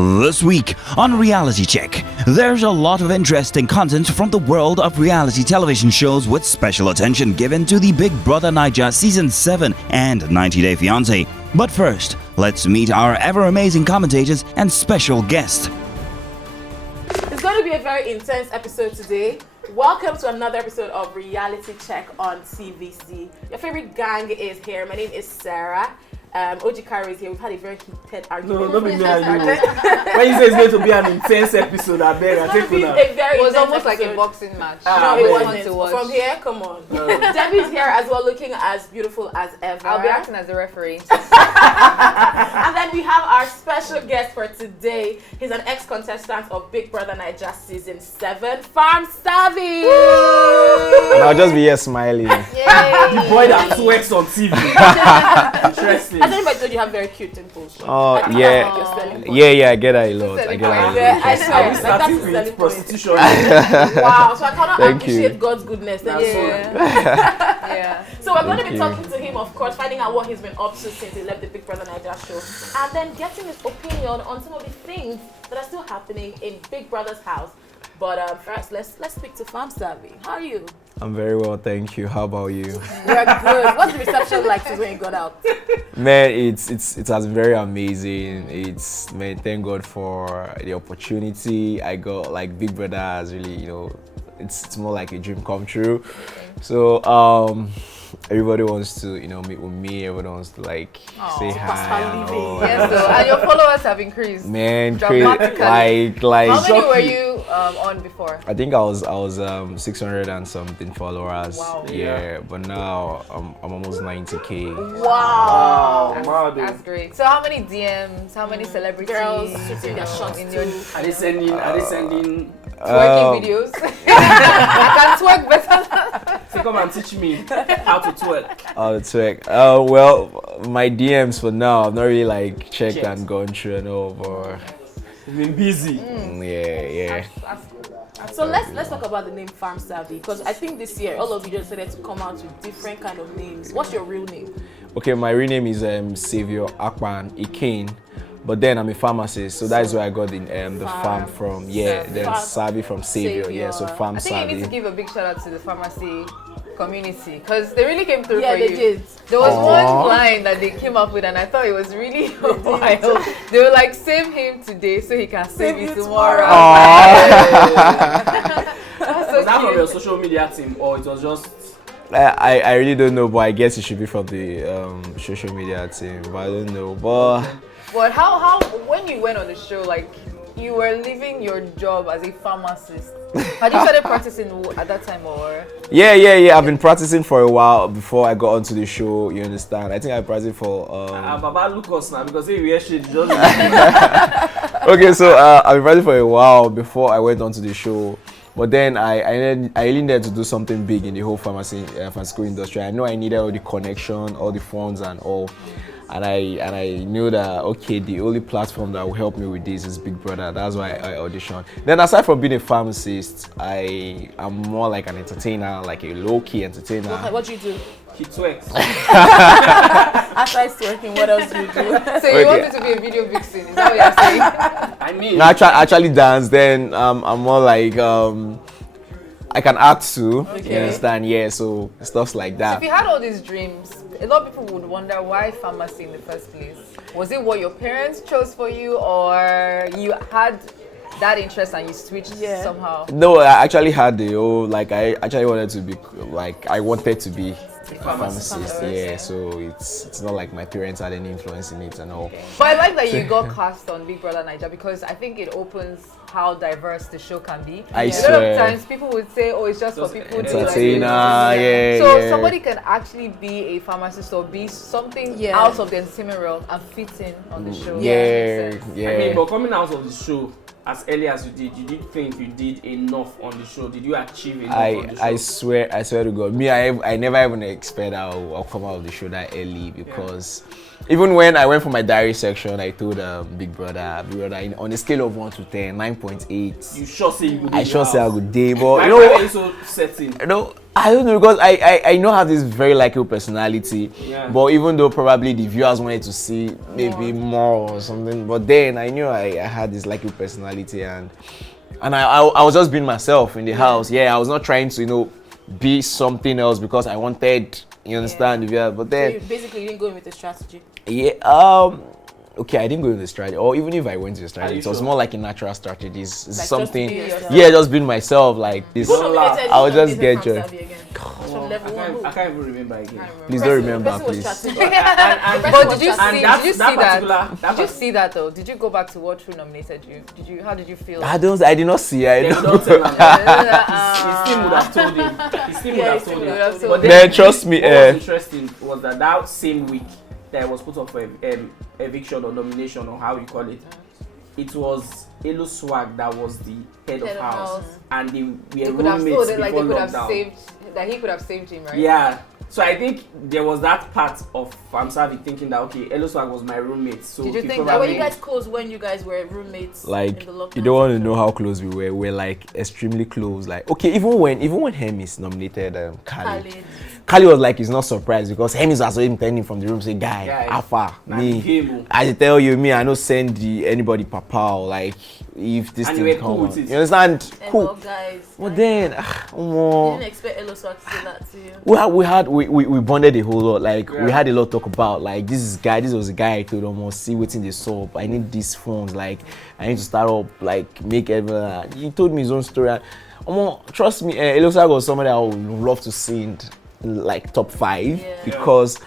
This week on Reality Check, there's a lot of interesting content from the world of reality television shows with special attention given to the Big Brother Naija Season 7 and 90 Day Fiancé. But first, let's meet our ever-amazing commentators and special guest. It's going to be a very intense episode today. Welcome to another episode of Reality Check on TVC. Your favorite gang is here. My name is Sarah. OG Kari is here. We've had a very heated argument. No, don't be me and you. When you say it's going to be an intense episode, I beg, I take you now. It was almost like a boxing match. No, it wasn't. From here, come on. Debbie's here as well, looking as beautiful as ever. I'll be acting as a referee. And then we have our special guest for today. He's an ex-contestant of Big Brother Naija Season 7, Farm Savvy. And I'll just be here smiling. The boy that twerks on TV. Interesting. Has anybody told you have very cute dimples? Oh, yeah. I get that a lot. I get that a lot. Yeah, I swear. Are we starting with prostitution? Wow, so I cannot Thank appreciate you. God's goodness. Yeah. So we're going to be talking to him, of course, finding out what he's been up to since he left the Big Brother Naija show, and then getting his opinion on some of the things that are still happening in Big Brother's house. But first, let's speak to Farm Savvy. How are you? I'm very well, thank you. How about you? We're good. What's the reception like since when you got out? Man, it has been very amazing. Thank God for the opportunity I got. Like Big Brother has really, it's more like a dream come true. So everybody wants to, meet with me. Everybody wants to say hi. And all. Yes, so, and your followers have increased. Man, crazy. Like. How many were you on before? I think I was 600 and something followers. Wow. Yeah, but now I'm almost 90K. Wow. That's great. So how many DMs? How many celebrities? Girls shooting their shots in your Are they sending? twerking videos? I can twerk better. So come and teach me how to twerk. How to twerk? Well, my DMs for now, I've not really checked and gone through and all, but You've been busy. yeah. That's cool. So let's talk about the name Farm Savvy, because I think this year all of you just decided to come out with different kind of names. What's your real name? Okay, my real name is Savior Akpan Ikane. But then I'm a pharmacist, so that's where I got the farm from. Yeah, then Savvy from Savior. Yeah, so Farm I think Savvy. you need to give a big shout out to the pharmacy community because they really came through Yeah, for they you. did. There was one line that they came up with and I thought it was really wild. They were like, save him today so he can save you tomorrow. Was that from your social media team or it was just... I really don't know, but I guess it should be from the social media team, but I don't know. But how when you went on the show, you were leaving your job as a pharmacist. Had you started practicing at that time or? Yeah. I've been practicing for a while before I got onto the show. You understand? I think I practiced for. Baba Lucas now because he wear shit just. Okay, so I've been practicing for a while before I went onto the show. But then I really needed to do something big in the whole pharmaceutical industry. I know I needed all the connection, all the funds, and all. And I knew that, okay, the only platform that will help me with this is Big Brother. That's why I auditioned. Then aside from being a pharmacist, I am more like an entertainer, like a low-key entertainer. What do you do? He twerks. After twerking, what else do you do? So you wanted to be a video vixen, is that what you're saying? I mean... No, I actually dance, then I'm more like, I can act too, you understand? Yeah, so stuff like that. If you had all these dreams, a lot of people would wonder why pharmacy in the first place. Was it what your parents chose for you or you had that interest and you switched somehow? No, I actually had I actually wanted to be, I wanted to be a pharmacist, yeah, so it's not like my parents had any influence in it and all. But I like that you got cast on Big Brother Naija because I think it opens how diverse the show can be. I A swear. lot of times people would say, oh, it's just for people who do entertainer, So somebody can actually be a pharmacist or be something out of the entertainment realm and fit in on the show. Yeah. I mean, but coming out of the show as early as you did think you did enough on the show? Did you achieve enough on the show? I swear to God, me, I never even expect I'll come out of the show that early because even when I went for my diary section, I told Big Brother, on a scale of 1 to 10, 9.8. You sure say you would? I sure say I would day, but why are you so certain? I don't know, because I know I have this very likable personality, but even though probably the viewers wanted to see maybe more or something, but then I knew I had this likable personality, and I was just being myself in the house. Yeah, I was not trying to be something else because I wanted, you understand, but then so you basically didn't go in with a strategy. Yeah, okay, I didn't go with the strategy, or even if I went to the strategy, it was sure? more like a natural strategy. It's Like something, just be yourself. yeah, just being myself like this. Who nominated you I would for just Business get Farm joy. Savvy again? It's from I level one. can't even remember again. Please don't remember, Person was please. strategic. But did you And see? that- Did you see that that? particular- that Did you see that though? Did you go back to watch who nominated you? How did you feel? I did not see. I They know. don't tell him. His His team would have told him. His team would Yeah, have his told team him. would have told But him. Then trust me, What was interesting was that same week that was put up for eviction or nomination or how you call it, it was Elo Swag that was the head of house, and they They were could have roommates told it, like before they could have lockdown. saved that he could have saved him, right? Yeah. So I think there was that part of Famsavi thinking that okay, Elo Swag was my roommate. So Did you he think Were probably- you guys close when you guys were roommates? Like, in the lockdown you don't want to section? know how close we were. We're like extremely close. Like, okay, even when Hemis nominated Khalid. Khalid was like, he's not surprised because Hemis was already telling him from the room, say, guy, Alpha, Nah, me. game. I tell you, me, I don't send anybody papa, like, if this And you thing were cool come with out. it. You understand? Hello, Cool. guys. But then, You didn't expect Elo Swag to say that to you. we bonded a whole lot. Like, we Yeah. had a lot to talk about. Like, this was a guy I told almost see what's in the soap. I need these phones. Like, I need to start up, like, make everything. He told me his own story. And, trust me, Elo Swag was somebody I would love to see in like top 5 because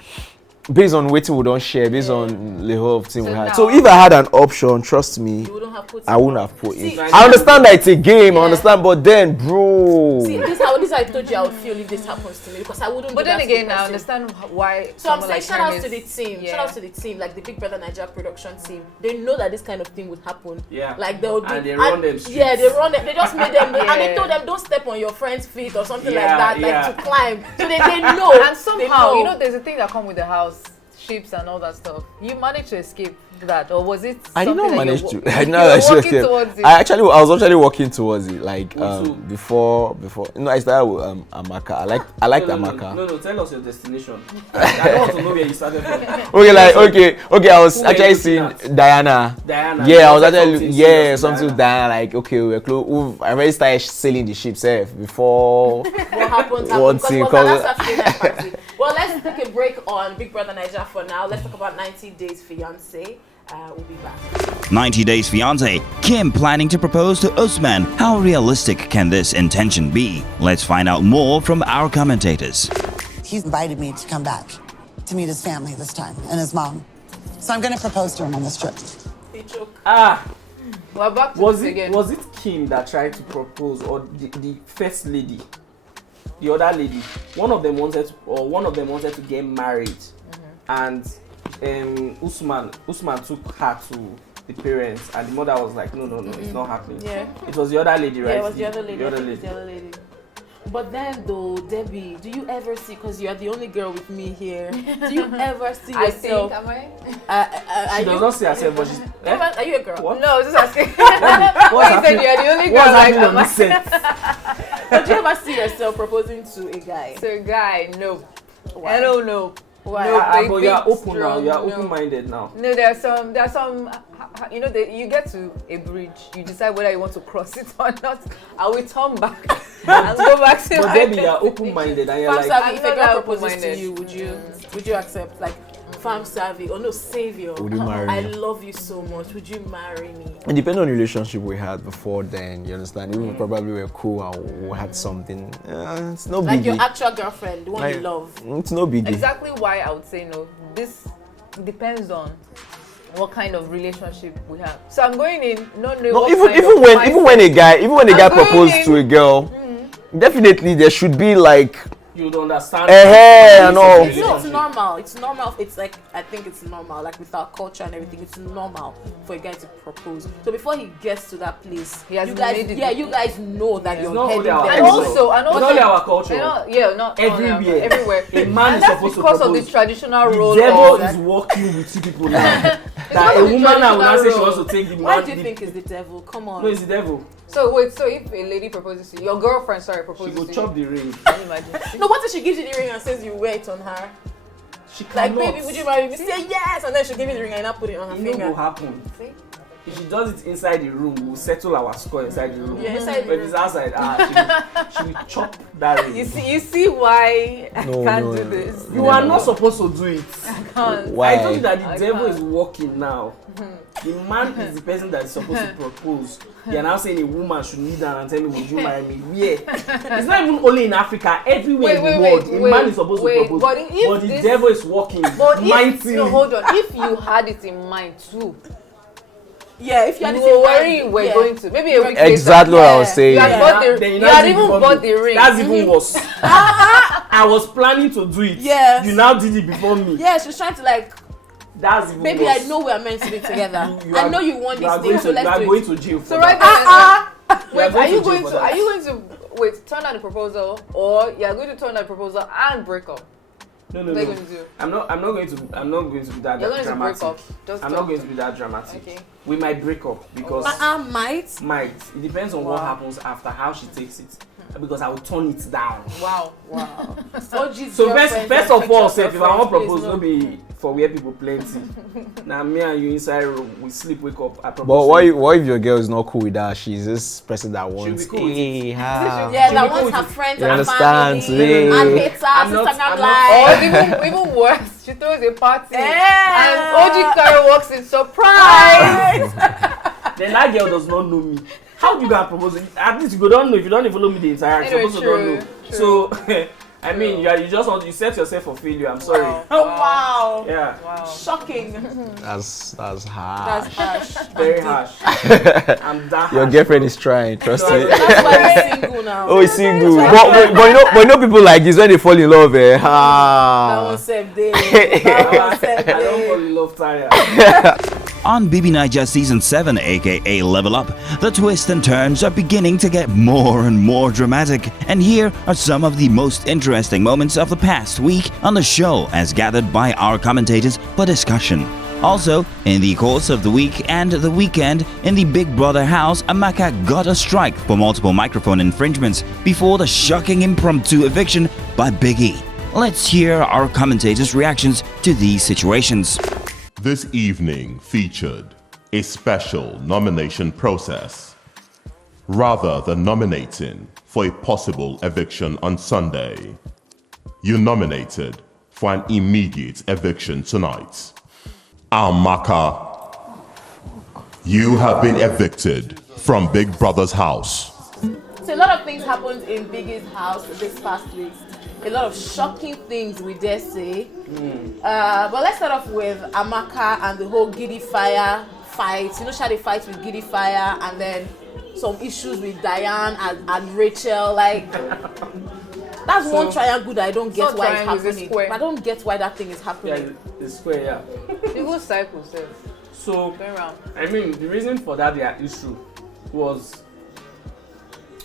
based on what we don't share, based on the whole thing So we had. now- So if I had an option, trust me, You wouldn't have put I wouldn't have put See, it. I understand that it's a game, I understand, but then, bro. See, this how I told you I would feel if this happens to me because I wouldn't. But do then that to the again, I person. understand why. So I'm someone saying like shout out Hermes- to the team. Yeah. Shout out to the team, like the Big Brother Nigeria production team. They know that this kind of thing would happen. Yeah. Like they'll do. And they run them Yeah, they run them. They just made them. And they Yeah. told them don't step on your friend's feet or something Yeah, like that, yeah. like to climb. So they know. And somehow, they you know, there's a thing that come with the house, ships and all that stuff. You managed to escape that, or was it? I did not something that manage you to. were- I did you not were actually working escape. towards it. I was actually working towards it. Like too. before. I started with Amaka. I like no, Amaka. No, tell us your destination. I don't want to know where you started from. Okay. I was Who were actually you seeing looking at? Diana. Diana. Yeah, I was Something actually serious with something with Diana. Like, okay, we were close. I already started sailing the ship before. what happened One because thing it was our called- last Saturday night party. Well, let's take a break on Big Brother Nigeria for now. Let's talk about 90 Days Fiancé. We'll be back. 90 Days Fiancé, Kim planning to propose to Usman. How realistic can this intention be? Let's find out more from our commentators. He's invited me to come back to meet his family this time and his mom. So I'm going to propose to him on this trip. He choked. We're back to Was this it again. was it Kim that tried to propose, or the first lady, the other lady? One of them wanted to get married, and Usman took her to the parents, and the mother was like, no, it's not happening. Yeah. It was the other lady, right? Yeah, it was the other lady. The I other think it was lady. the other lady. But then though, Debbie, do you ever see, because you're the only girl with me here, do you ever see I think, yourself? am I? Are She you, does not see herself, but she's. Are you a girl? What? No, I was just asking. What's You said you're the only girl. What's Like, happening on am I? this set? But do you ever see yourself proposing to a guy? So, guy, no. Why? I don't know. Why? No, But big, you're open now. strong, You're no. open-minded now. No, there are some, you know, you get to a bridge, you decide whether you want to cross it or not. I will turn back and go back to But my Debbie, you're destination. open-minded, and you're Farm like, savvy, if I'm a not girl that proposes to open-minded. you, would you accept? Like, farm savvy or no savior? Would you marry I me? love you so much. Would you marry me? It depends on the relationship we had before then, you understand? Even probably we were cool and we had something. It's no Like your biggie. actual girlfriend, the one you Like, love. It's no biggie. Exactly why I would say no. This depends on what kind of relationship we have. So I'm going in, not knowing No, what even kind even of when mindset- even when a guy I'm going proposed in. to a girl, definitely there should be like you'd understand. and all. No, it's normal. It's normal. It's like, I think it's normal. Like with our culture and everything, it's normal for a guy to propose. So before he gets to that place, He has you guys, made it. yeah, you guys know that It's you're not heading only our there. And culture. also, It's not only our culture. not Everywhere. everywhere. A man And is that's supposed to because of propose. the traditional role. The devil of is that. working with two people now. because That a of the woman now will not say she traditional wants to take the Why man. do you think it's the devil? Come on. No, it's the devil. So wait, so if a lady proposes to you, your girlfriend, sorry, She proposes go to chop you, the ring. can you imagine? No, what if she gives you the ring and says you wear it on her? She Like, cannot. baby, would you marry me? You say yes, and then she'll give you the ring and not put it on her You know what finger. will happen? See? If she does it inside the room, we'll settle our score inside the room. Yeah, inside the But if it's room. outside, she will chop that ring. You see why I No, can't no, do no. this. You are not supposed to do it. Can't. Why? I told you that the I devil can't. is working now. The man is the person that is supposed to propose. They are now saying a woman should kneel down and tell me, would you marry me? Yeah. It's not even only in Africa, everywhere in the world, a man is supposed to propose. But if But the this- devil is working But if, mightily. no, hold on. If you had it in mind too, Yeah, if you you had were worrying we're yeah. going to. Maybe a week Exactly what I was Yeah. saying. You had Yeah. bought the, Then you now had did it even before bought me. the ring. That's even worse. I was planning to do it. Yes. You now did it before me. Yeah, she's trying to like, That's even baby, worse. I know we're meant to be together. You I are- know you want you are this going thing, so to- let's you are do going it. to jail for So that. right now, You are wait, are you jail going for to? that. Are you going to wait? Turn down the proposal, or you are going to turn down the proposal and break up? No, What are you going to do? I'm not going to be that You're going to dramatic. break up. Just I'm talk. not going to be that dramatic. Okay. We might break up because Might. might. It depends on what Wow. happens after, how she takes it. Because I will turn it down. Wow. Wow. OG's So girlfriends first and of all, future if I want girlfriends, propose, please no be for where people plenty. Now me and you inside room, we sleep, wake up. I propose. But to what you. what if your girl is not cool with that? She's this person that wants. cool with Hey, ha. Yeah, She'll that be cool wants with her it. friends You and understand? family Yeah. and haters, I'm not- Instagram I'm live. Or even worse, she throws a party Yeah. and OG Kari walks in surprise. Then that girl does not know me. How do you gonna propose? At least you don't know. If you don't even follow me the entire, you're Anyway, supposed to don't true, know. true. So I mean, you just want, you set yourself for failure. I'm sorry. Wow. Oh wow. Yeah, Wow. Shocking. That's That's harsh. harsh. very harsh. I'm that Your harsh. girlfriend is trying. Trust No, me. That's why I'm single now. Oh, it's single. But you know people like this when they fall in love. Eh? That Ha. one saved day. That one saved I don't day. fall in love, Taya. On BB Niger Season 7, aka Level Up, the twists and turns are beginning to get more and more dramatic. And here are some of the most interesting moments of the past week on the show as gathered by our commentators for discussion. Also, in the course of the week and the weekend, in the Big Brother house, Amaka got a strike for multiple microphone infringements before the shocking impromptu eviction by Biggie. Let's hear our commentators' reactions to these situations. This evening featured a special nomination process. Rather than nominating for a possible eviction on Sunday, you nominated for an immediate eviction tonight. Amaka, you have been evicted from Big Brother's house. So a lot of things happened in Biggie's house this past week. A lot of shocking things, we dare say. But let's start off with Amaka and the whole Giddy Fire fight. You know, she had a fight with Giddy Fire, and then some issues with Diane and Rachel. Like, that's one triangle that I don't get It's not why it's triangle, it's a happening. square. I don't get why that thing is Yeah, happening. it's square. Yeah. People cycle self. So Going around. I mean, the reason for that their issue was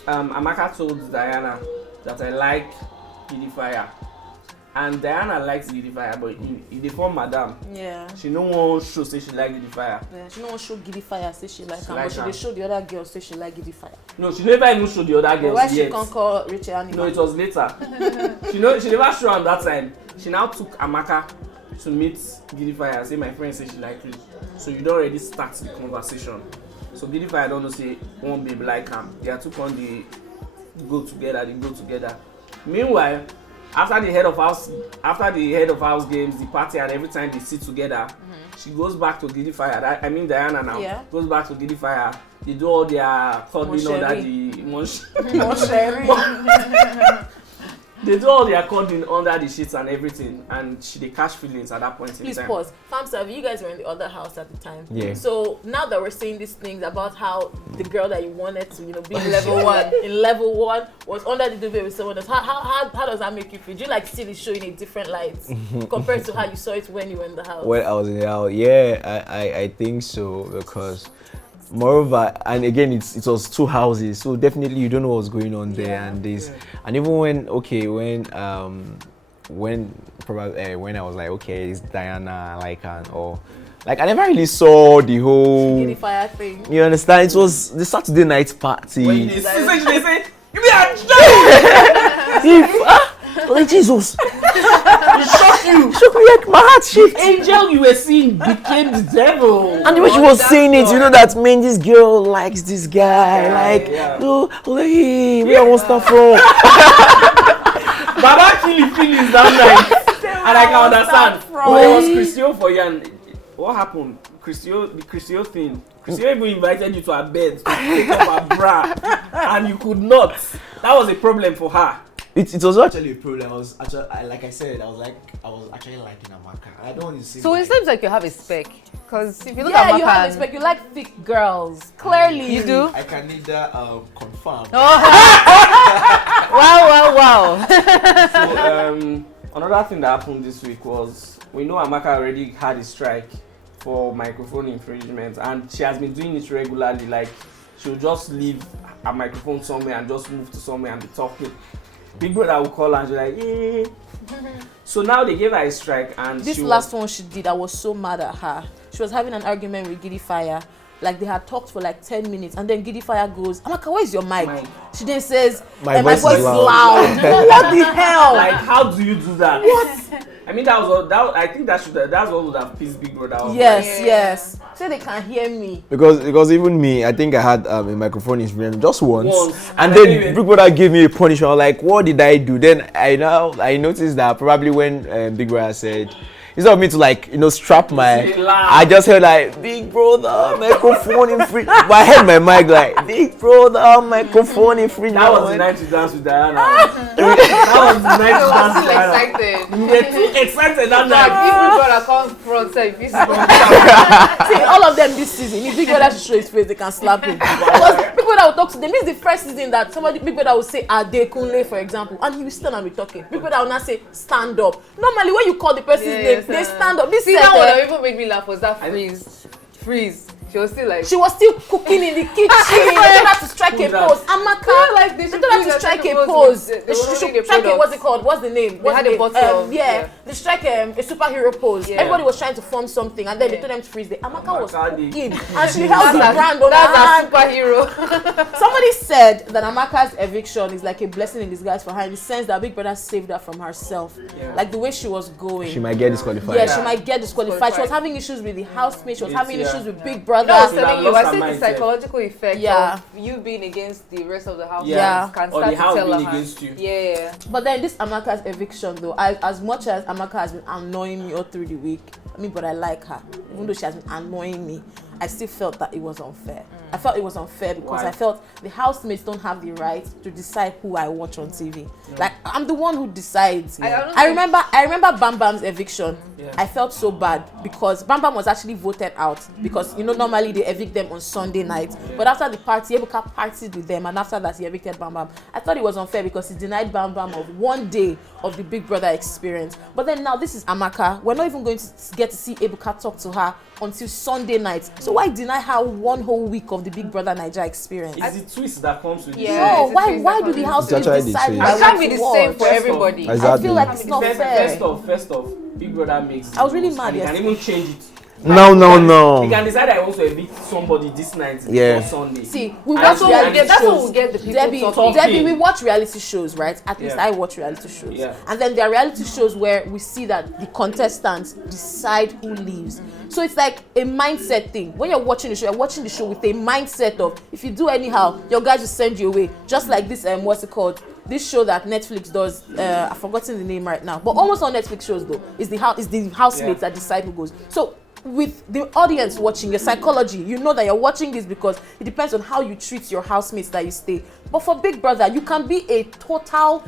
Amaka told Diana that I like Giddy Fire, and Diana likes Giddy Fire, but in the form Madam, Yeah. she no one show say she like Giddy Fire. Yeah, she no wan show Giddy Fire say she like She am, like but she am. dey show the other girls say she like Giddy Fire. No, she never even showed the other But girls why she yet. can't call Rachel Animal? No, it was later. she never showed am that time. She now took Amaka to meet Giddy Fire and say my friend say she like you. So you don already start the conversation. So Giddy Fire don't know say one babe like am. They are two con dey go together. Meanwhile, after the head of house games, the party, and every time they sit together, she goes back to Giddy Fire. I mean Diana now. Yeah. Goes back to Giddy Fire. They do all their cuddling under the they do all their cuddling under the sheets and everything, and she dey catch feelings at that point in Please time. pause. Famsav, you guys were in the other house at the time. Yeah. So now that we're saying these things about how the girl that you wanted to, be in Level level one was under the duvet with someone else. How does that make you feel? Do you like see the show in a different light compared to how you saw it when you were in the house? When I was in the house, yeah, I think so, because moreover, and again, it was two houses, so definitely you don't know what's going on there. Yeah, And this, and even when probably when I was like, okay, it's Diana, I like her, or Like I never really saw the whole. Giddy Fire thing. You understand? It was the Saturday night party. When they say, give me a Like Jesus. Shook me like my heart shift. angel you were seeing became the devil. And the way she was saying it, you know that man, this girl likes this guy. No, hey, where I want stuff from? Baba actually feelings that night. And I can understand. But it was Christio for you. And what happened? The Christio thing. Christio even invited you to her bed to take off her bra. And you could not. That was a problem for her. It was actually a problem. I was actually, like I said, I was actually liking Amaka. I don't want to say. So it seems like you have a spec. Because if you look Yeah, at you have Maka, respect. You like thick girls. Clearly. you do? I can neither confirm. Wow. So, another thing that happened this week was we know Amaka already had a strike for microphone infringement, and she has been doing it regularly. Like she'll just leave a microphone somewhere and just move to somewhere and be talking. Big Brother will call her and she's like, eh. So now they gave her a strike, and This last one she did, I was so mad at her. She was having an argument with Giddy Fire. Like they had talked for like 10 minutes, and then Giddy Fire goes, Amaka, where's your mic? She then says, My my voice voice is is loud." loud. What the hell? Like, how do you do that? What? I mean, that was all. I think that's what would have pissed Big Brother off. Yes. So they can hear me. Because even me, I think I had a microphone incident just once. And And then then Big Brother gave me a punishment. I was like, what did I do? Then I noticed that probably when Big Brother said, instead of me to strap my, I just heard like, Big Brother, microphone infringement. But I heard my mic like, Big Brother, microphone infringement. That was the night to dance with Diana. That was the night to I dance was with still Diana. excited. You were too excited that Like, night. if Big Brother comes front, say, if he's See, all of them this season, if Big Brother should show his face, they can slap him. Because Big Brother will talk to them. This is the first season that Big Brother will say Adekunle, for example, and he will stand and be talking. Big Brother will not say stand up. Normally, when you call the person's name, they stand up. This See, set, that one that even made me laugh was that freeze. She was still like, she was still cooking in the kitchen. They told her to strike a Who's that? pose. Amaka, like they they should told her do to that, strike take a a pose. pose. They They were should holding the strike a, product. what's it called? What's the name? What's had the a name? bottle of- Yeah, yeah. they strike a superhero pose. Yeah. Everybody was trying to form something, and then they told them to freeze. Amaka was Amaka did. cooking, and she held the brand on her that's hand. a superhero. Somebody said that Amaka's eviction is like a blessing in disguise for her, in the sense that Big Brother saved her from herself. Yeah. Like the way she was going. She might get disqualified. Yeah, she might get disqualified. She was having issues with the housemate. She was having issues with Big Brother. I was telling you, lost I her think the mindset. psychological effect Yeah. of you being against the rest of the house Yeah. can Or start the to house tell being her. against you. Yeah. But then this Amaka's eviction though, as much as Amaka has been annoying me all through the week, but I like her. Even though she has been annoying me, I still felt that it was unfair. I felt it was unfair because Why? I felt the housemates don't have the right to decide who I watch on TV. Like I'm the one who decides. I don't I think- remember Bam Bam's eviction. Yeah. I felt so bad because Bam Bam was actually voted out because normally they evict them on Sunday night. But after the party, Ebuka partied with them, and after that he evicted Bam Bam. I thought it was unfair because he denied Bam Bam of one day of the Big Brother experience. But then now this is Amaka. We're not even going to get to see Ebuka talk to her until Sunday night. So why deny her one whole week of the Big Brother Naija experience? It's the twist that comes with Yeah. this. No, it's a why twist why that do the comes- housemates That's why they decide say who it. I It want can't be to the watch? same for First of- everybody. I feel like it's not fair. First off, Big Brother makes. I was really rules, mad and he can yesterday. even change it. No. He can decide I want to evict somebody this night Yeah. or Sunday. See, we And watch so reality get- That's what shows. will get the people Debbie, talking. Debbie, we watch reality shows, right? At least Yeah. I watch reality shows. Yeah. And then there are reality shows where we see that the contestants decide who leaves. So it's like a mindset thing. When you're watching the show, you're watching the show with a mindset of if you do anyhow, your guys will send you away. Just like this, what's it called? This show that Netflix does, I've forgotten the name right now, but almost all Netflix shows though, is the housemates that decide who goes. So with the audience watching, your psychology, you know that you're watching this because it depends on how you treat your housemates that you stay. But for Big Brother, you can be a total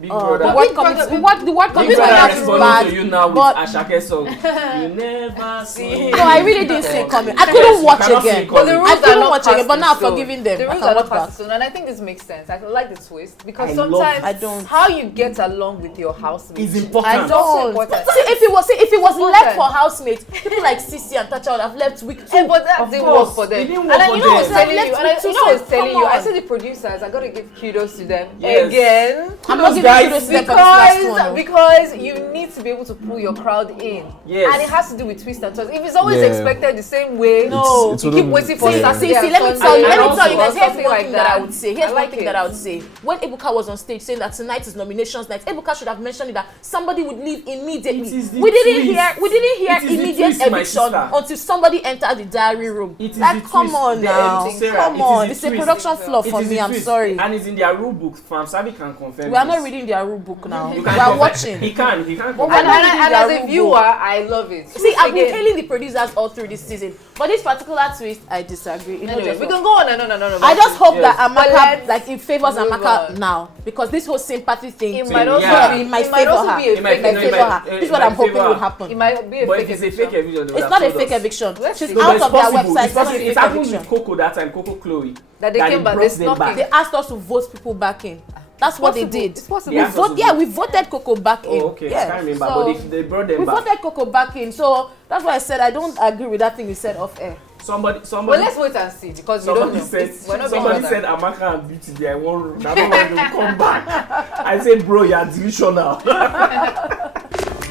Big the Brother. word coming Big to my Brother mouth is responding to you bad. now with But Ashake song. You never see. no, I really didn't see it coming. I Yes, couldn't you watch cannot see again. it But the coming. rules I are couldn't not watch again, but now passed in I'm forgiving them. The I rules can are watch not back. passed in stone, and I think this makes sense. I like the twist because I sometimes I don't. how you get along with your housemates. It's important. I don't. Important. See, if it was Important. left for housemates, people like Sissy and Tacha would have left week 2. Yeah, but that Of didn't course, work for them. it didn't And work I, for you know, I was them. telling Left you, and I, with you two know, I was songs, telling come you. I on. said the producers. I gotta give kudos to them Yes. again. I'm not giving kudos to them for this last one. Because you need to be able to pull your crowd in. Yes. And it has to do with twist and turns. If it's always Yeah. expected the same way, No. It's you keep waiting for yeah. Saturday See, and let me tell you, Sunday let me tell you or guys, here's something one like thing that I would say. Here's I one like thing it. that I would say. When Ebuka was on stage saying that tonight is nominations night, Ebuka should have mentioned it that somebody would leave immediately. It is the We didn't twist. hear It is the immediate twist, my eviction sister. until somebody entered the diary room. It is Like, the come twist. on The- now, Sarah, come it is on. the It's a twist. production flaw It for is me. the I'm twist. sorry. And it's in their rule book. Fam Sabi can confirm. We are not this. reading their rule book now. You We can are confirm. watching. He can. But confirm. we're And, not and, reading and their as a rule viewer, book. I love it. See, I've been Again, hailing the producers all through this season, but this particular twist, I disagree. You know, Anyway, just we what- can go on and on and on about I just it. hope Yes. that But Amaka, let's like, it favors move Amaka on. now, because this whole sympathy thing It So, might also yeah. be, it might it might favor also her. be a It might- fake Might no, it favor might- her. it This is what I'm might hoping favor will her. happen. It might be a But fake if it's a eviction. fake eviction, they would It's have not a told fake us. eviction. Let's She's see. No, out but it's of their possible. website. It's possible. It's It not a happened fake with eviction. Coco that time, Coco Chloe. That they that came it back, brought they them snuck back. in. They asked us to vote people back in. That's what they possible. did. It's possible. They asked us to Yeah, vote. we voted Coco back in. Oh, okay. Yeah. I can't remember. So, But they brought them we back. voted Coco back in. So that's why I said I don't agree with that thing you said off air. Somebody. Well, let's wait and see because we don't Somebody know. said, We're not being somebody bothered. said Amaka and Beauty they are in one room. I don't want them to come back. I said, bro, you're delusional.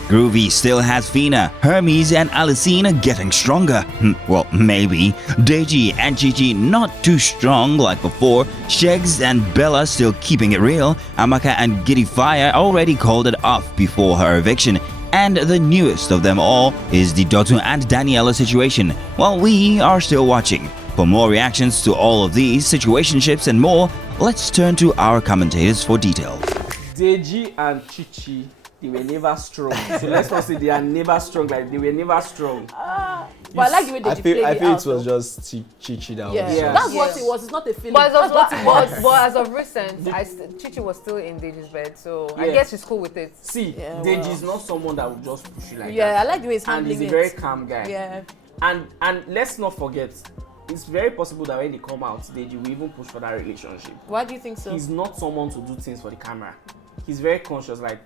Groovy still has Fina, Hermes and Alicina getting stronger. Well, maybe. Deji and Gigi not too strong like before. Shegs and Bella still keeping it real. Amaka and Giddy Fire already called it off before her eviction. And the newest of them all is the Dotun and Daniela situation. While we are still watching. For more reactions to all of these situationships and more, let's turn to our commentators for detail. Deji and Chichi, they were never strong. So let's not say they are never strong. Like they were never strong. But I like the way I they feel played it out. was though. just Chichi that Yeah. was. Yeah. That's what Yeah. it was. It's not a feeling. But That's what it was. but as of recent, Chichi was still in Deji's bed, so I Yeah. guess she's cool with it. See, Yeah, Deji well. is not someone that would just push you like Yeah, that. I like the way he's And handling he's a it. very calm guy. Yeah. And let's not forget, it's very possible that when they come out, Deji will even push for that relationship. Why do you think so? He's not someone to do things for the camera. He's very conscious, like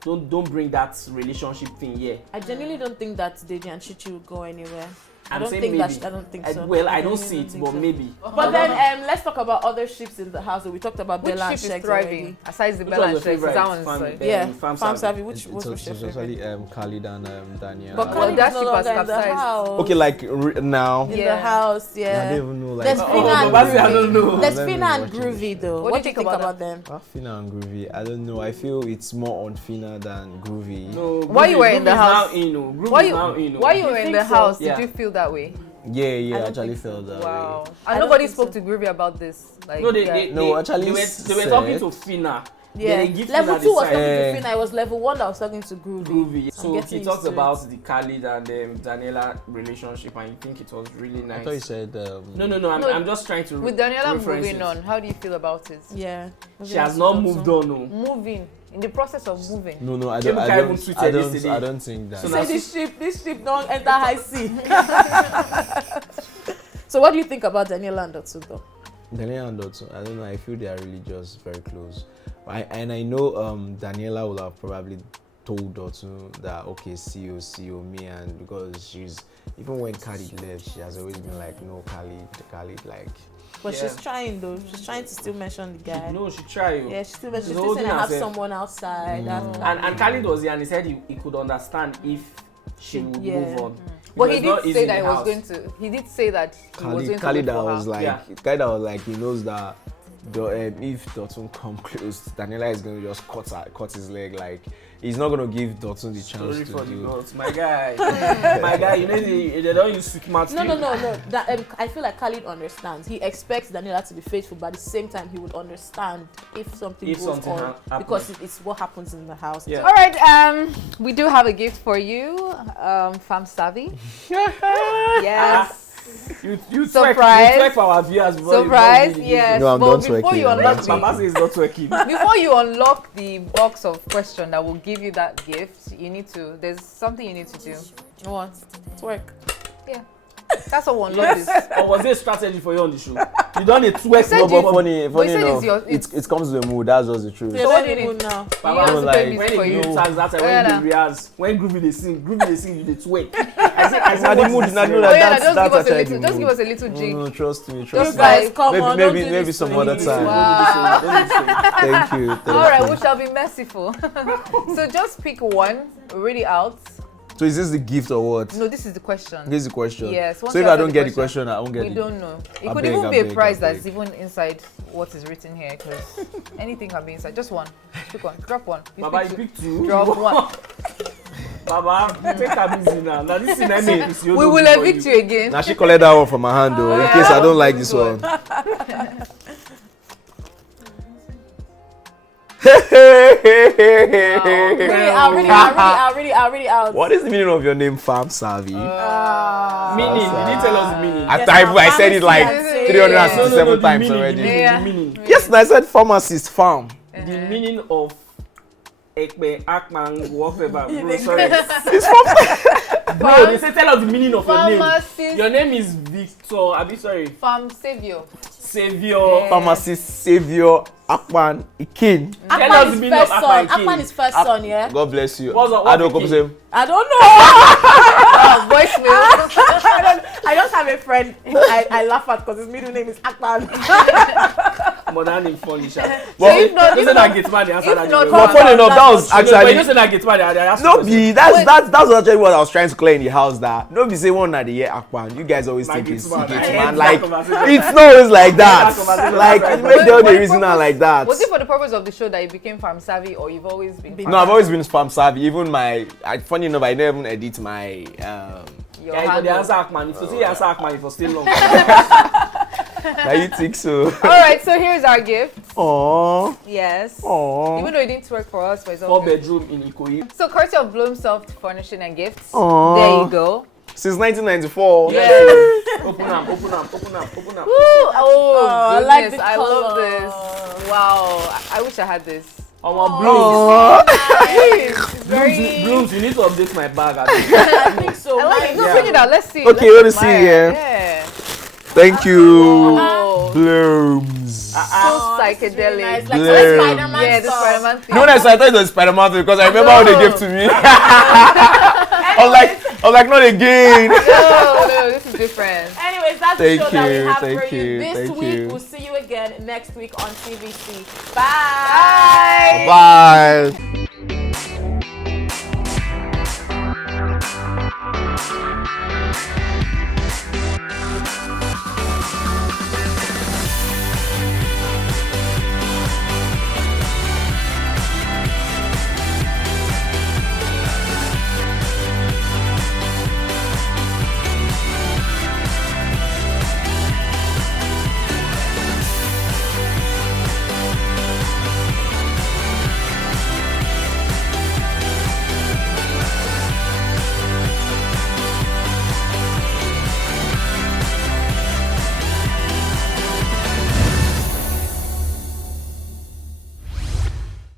don't bring that relationship thing here. I genuinely don't think that Deji and Chichi will go anywhere. I I'm don't saying think maybe. that. I don't think I- so. well, I don't genuinely see it, think but so. maybe. But then let's talk about other ships in the house. We talked about Which Bella ship and is Shegs thriving? already. Aside the Which Bella was and your Shegs, favorite? that one's Fam- like, Yeah, Farm Farm Savvy. Savvy. Which It was was your favorite? especially Khalid and Daniel. But Well, Khalid that is no ship has longer in the capsized. house. Okay, like now. In the Yeah. house, I yeah. don't even know. Like, There's Oh, Fina and but I don't know. Groovy. There's Let me Fina and watch it. Groovy though. What What do do you you think think about about them? Fina and Groovy. I don't know. I feel it's more on Fina than Groovy. No, While you were in the house- Now in, oh. Groove Why is you, now in, oh. why you were in think the so? house? Yeah. Did you feel that way? Yeah, I don't actually think so. felt that Wow. way. I And don't nobody think spoke so. to Groovy about this. Like, No, yeah. No, actually they were said- talking to Fina. Yeah. Then they give Level Fina 2 was the talking side. to Fina. It was level 1 that was talking to Groovy. Groovy. I'm So getting he used talked to it. about the Khalid and Daniela relationship, and you think it was really I nice. thought you said. No. No, I'm just trying to. With Daniela reference moving it. on, how do you feel about it? Yeah. She has not moved on. No. Moving. In the process of moving. No, I Kebuka don't. even tweeted yesterday. I don't think that. So Say this ship don't enter high sea. So what do you think about Daniela and Dotun though? Daniela and Dotun, I don't know. I feel they are really just very close. I know Daniela would have probably told Dotun that okay, see you, me, and because she's even when Khalid left, she has always been like, no, Khalid, like. But Yeah. she's trying though. She's trying to still mention the guy. No, she tried. Yeah, she's still She's saying holding I have herself. someone outside. And Khalid was here and he said he could understand if she would Yeah. move on. But he Because it's not did easy say in that the he was house. going to. He did say that he was going Khalid to that look for was her. like, Yeah. Khalid that was like, he knows that if Dotun come close, Daniela is going to just cut his leg. Like, he's not going to give Dotun the chance Sorry to for the do. gods. My guy. My guy, you know they don't use sick match. No. That, I feel like Khalid understands. He expects Daniela to be faithful, but at the same time, he would understand if something If goes something on happens. because it's what happens in the house. Yeah. All right, we do have a gift for you, Fam Savvy. Yes. You Surprise. twerk for our viewers before you Surprise, give it. yes. No, I'm but done before twerking, you I'm unlock Papa the, says not twerking. before you unlock the box of question that will give you that gift, you need to. There's something you need to do. What? Twerk. Yeah, that's what will unlock Yes. this. Or was there a strategy for you on the show? You done a twerk. said No, you- but funny you said enough, it's your- it comes to the mood. That's just the truth. So what what do do you you need? do now? You Papa, have to like, play music when for you you. tax that time, Yeah, when you rehearse, when Groovy they sing, you dey twerk. Now the mood, now Oh yeah, that's actually the just mood. give us a little jig. No, trust me, You trust me. guys, come on. don't do Maybe this some to other me. time. Wow. Thank you. Thank All right, you. we shall be merciful. So just pick one, read it out. So is this the gift or what? No, this is the question. This is the question. Yes. once So if you I answer don't get the question, I won't get we it. don't know. It I could beg, even I be a beg, prize I that's beg. even inside what is written here, because anything can be inside. Just one. Pick one. Drop one. Baba, you pick pick two. Drop one. Baba, take a busy now. Now this is make this. We will evict you again. Now she collect that one from my hand though, in case I don't like this one. Really out. What is the meaning of your name, Farm Savvy? Meaning, you didn't tell us the meaning. I said it like pharmacy and 367 the times meaning, already. Yeah. The meaning. Yes, I said pharmacist, farm. The meaning of Ekpe, Akman, whatever. Bro, sorry. It's from Bro, they say tell us the meaning of your name. Pharmacist. Your name is Victor. Abi sorry. Farm savior. Savior. pharmacist, savior, Akman, Ikin. Tell us Akman the is meaning of first son. Akman. Akman is first son, yeah? God bless you. What's up, I don't what's come Ikin? same. I don't know. Voicemail. I just have a friend I laugh at because his middle name is Akman. But that name funny, sha. Well, if not- You said that gate man, they answer if that. not game. for- But funny enough, that was But you actually said that gate man, they asked no you be that's actually what I was trying to clear in the house. That no be say one at the year Akpan. You guys always My think gate it's man. gate I hate man. that Like conversation. it's not always like that that. conversation. Like That's it right. make the only For reason purpose- like that. Was it for the purpose of the show that you became farm savvy, or you've always been? No, I've always been farm savvy. Even funny enough, I never even edit my. Your Yeah, but the handle. answer Akman. If you see the answer Akman, if you stay long. Now you think so? All right, so here's our gift. Aww, Yes. aww. Even though it didn't work for us, but it's Four okay. bedroom in Ikoyi. So courtesy of Bloomsoft Furnishing and Gifts. Aww. There you go. Since 1994. Yes. Open up, open up, open up, open up. Woo! Oh, I like goodness, the I love color. this. Wow, I wish I had this. Our blooms. Nice. It's very. Blooms, you need to update my bag. I think. I think so. I like it. No, Yeah. bring it out. Let's see. Okay, Let's let me see admire. here. Yeah. Thank you, Oh, Blooms. so Oh, this is psychedelic. really nice. Like Blame. Spider-Man Yeah, the stuff. Spider-Man thing. No, I thought it was Spider-Man because I remember how they gave to me. I was like, not again. No, this is different. Anyways, that's Thank the show that we you, have thank for you you, this thank week. you. We'll see you again next week on TVC. Bye. Bye.